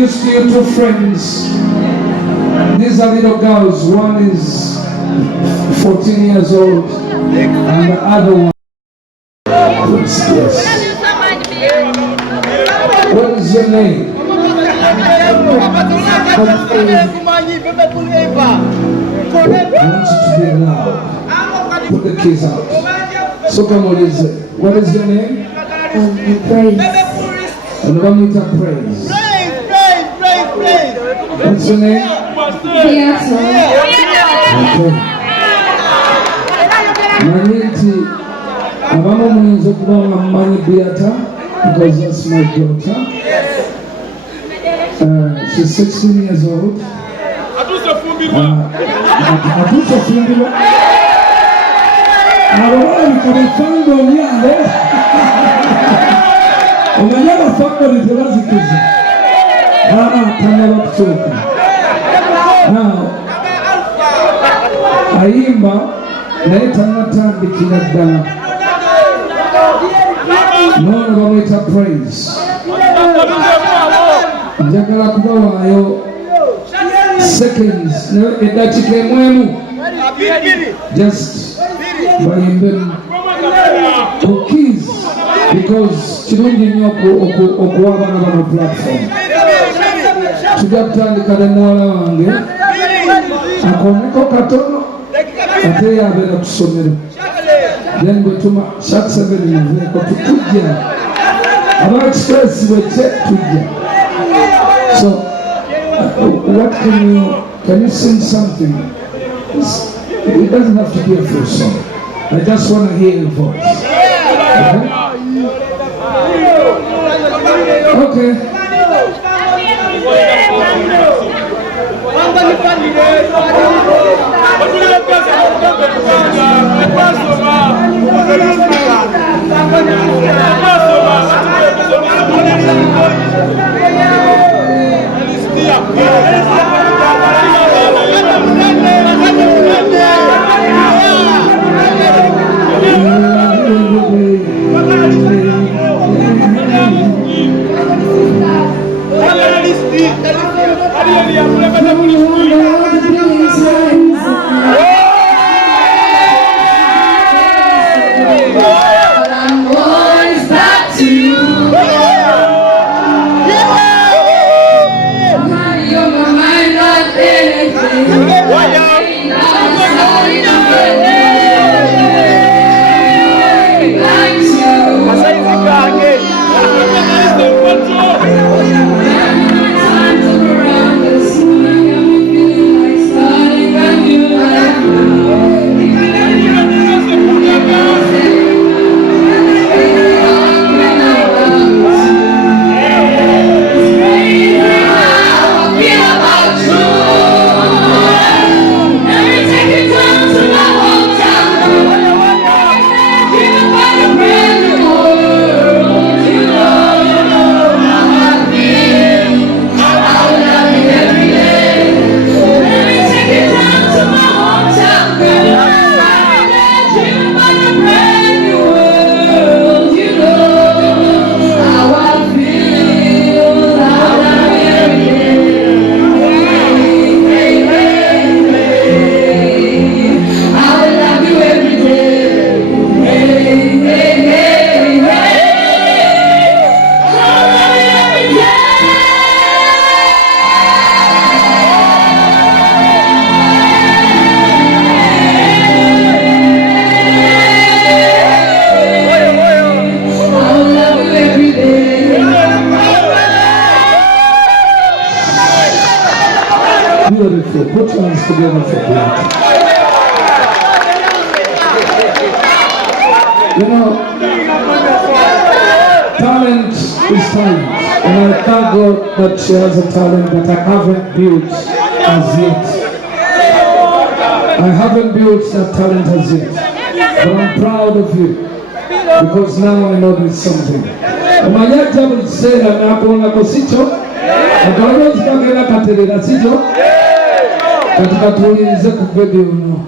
introduce to you two friends. These are little girls. One is 14 years old and the other one. Yes. What is your name? I want you to be loud. Put the keys out. So come on, what is your name? Praise. And one meter praise. Praise. What's your name? Maniti. Abama mwenzo kubawa mani Beata because that's my daughter. She's 16 years old. Atuso fumbirwa. Abawali kabafando nyale. Omanyaba faktori tebazikiza. Tanaba kutoka. Now, Ayimba naye tanatandikira ddala. None bamweta praise. Njagala kubawaayo seconds eddakiika emwemu just bayimbemu ku keys because kirungi nnyo okuwa abaana bano platform. Tujja kutandika ne muwala wange akomeko katono ate yabeera ku ssomero. Then bwetuma shat 7 muveeko tutujja aba express bwekye tujja. So what can you sing something? It doesn't have to be a full song. I just want to hear your voice. Okay. Beautiful. Put your hands together for beauty. You know, talent is talent. And I thank God that she has a talent that I haven't built as yet. I haven't built that talent as yet. But I'm proud of you. Because now I know there's something. Umayata will say that I'm kosicho. Akawaja zikagera katerera sicho. Katika tuulize ku video no.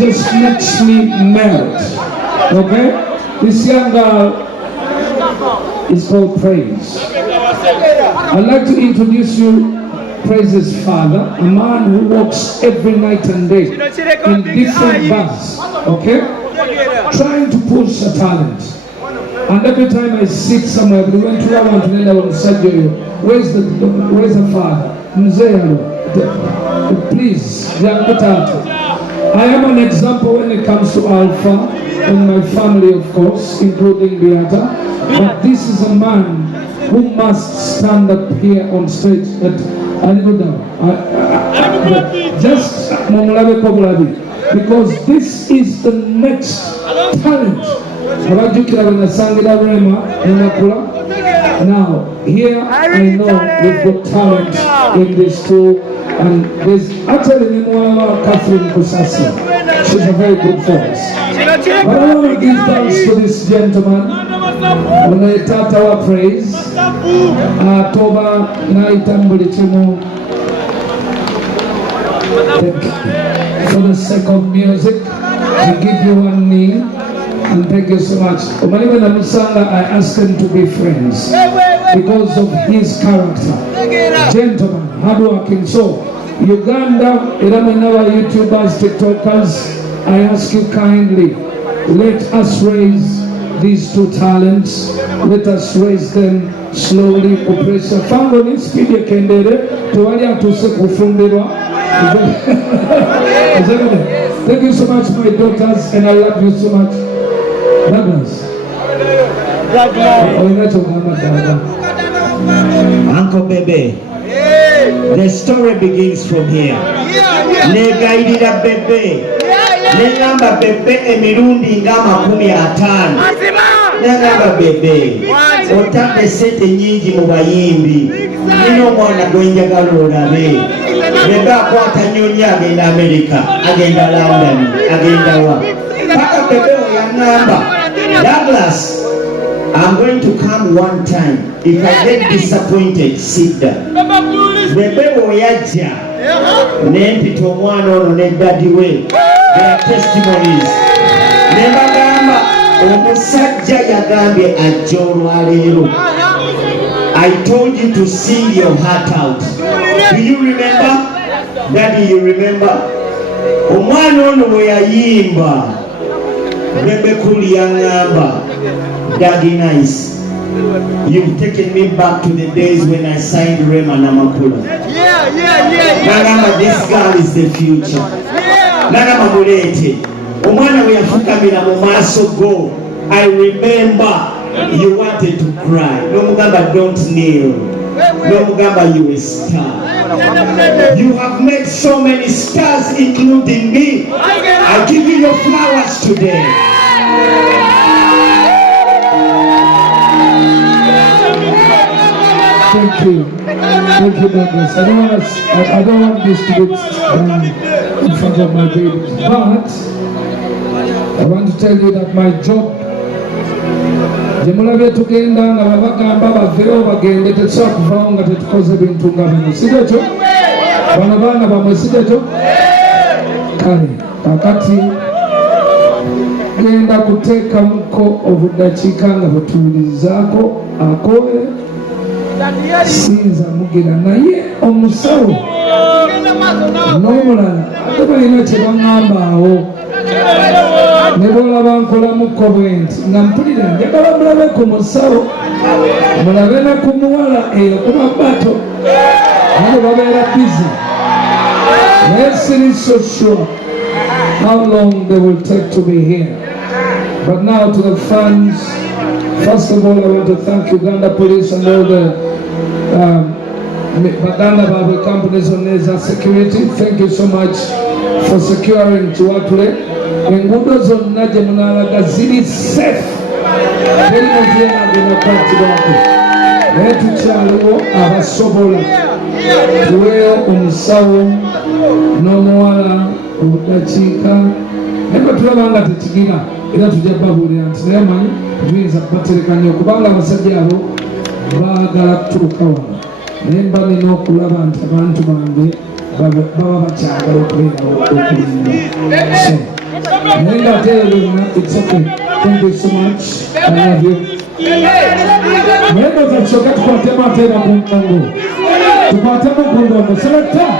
just makes me melt. Okay? This young girl is called Praise. I'd like to introduce you Praise's father, a man who works every night and day in different bars, okay? Trying to push a talent. And every time I sit somewhere, we went to our surgery. Where's the father? Please, I am an example when it comes to Alpha and my family, of course, including Beata. But this is a man who must stand up here on stage. But a little down. Just Mumulabe Kobulabi. Because this is the next talent. Now, here I know we've got talent in this too. And there's actually Catherine Kusasi. She's a very good voice. But I want to give thanks to this gentleman. When I start our praise, Toba Naitambulitimu, for the sake of music, we give you one knee. And thank you so much. Omaliwe na Musanga, I asked them to be friends because of his character. Gentleman, hardworking. So, Uganda, our YouTubers, TikTokers, I ask you kindly, let us raise these two talents. Let us raise them slowly. Operation Fango ni speed ya kendere. Tuwali atuse kufumbirwa. Thank you so much, my daughters, and I love you so much. Douglas. Uncle Bebe, the story begins from here. Negaidira Bebe, negamba Bebe emirundi nga 15. Negamba Bebe, otadde sente nyingi mu bayimbi. Nina omwana gwe njagala olabe. Bebe akwata nnyonyi agenda America, agenda London, agenda wa. Paka Bebe oyangamba, Douglas, I'm going to come one time. If I get disappointed, sit down. Bebe oyaja nempita omwana ono ne daddy we. Their testimonies. Nebagamba omusajja yagambye ajja olwaleero. I told you to sing your heart out. Do you remember? Daddy, you remember? Omwana ono bwe yayimba Bebecool yangamba, Daddy nice. You've taken me back to the days when I signed Rema Namakula. Nagamba, this girl is the future. Nagamba mulete. Omwana we yafukamira mu maaso go. I remember you wanted to cry. No mugamba don't kneel. No mugamba you a star. You have made so many stars including me. I give you your flowers today. Thank you, Douglas. I don't want this to be done in front of my babies, but I want to tell you that my job. Jemulabe tugenda nga babagamba baveewo bagende tetusobola kuvaawo nga tetukoze bintu nga bino. Si ekyo? Bano baana bamwe si ekyo? Kale, kakati genda kuteekamuko obudakiika nga butuulirizaako akooye sinza mugera naye omusawo n'omulala ate balina kye baŋŋamba awo ne bwolaba nkolamuko bwe nti nga mpulira njagala mulabe ku musawo mulabe ne ku muwala eyo kuba bato nabo babeera bizi naye siri so sure how long they will take to be here. But now to the fans, first of all I want to thank Uganda Police and all the Baganda Bible companies on Neza security. Thank you so much for securing Ekiwatule. Enguudo zonna gye munaalaga ziri safe. Teri muntu yenna agenda kukwatibwako. Naye tukyaliwo abasobola tuweeyo omusawo n'omuwala obudakiika. Naye bwe tulaba nga tekigira era tujja babuulira nti naye manyi tuyinza kubatereka nnyo kubanga abasajja abo baagala kutuuka wano. Naye mba nina okulaba nti abantu bange baba bakyagala okubeerawo okulinda. Naye ng'ate eyo byonna it's okay. Thank you so much. I love you. Naye ndoza tusooke tukwatemu ate era ku nkongo. Tukwatemu ku ndongo. Selector.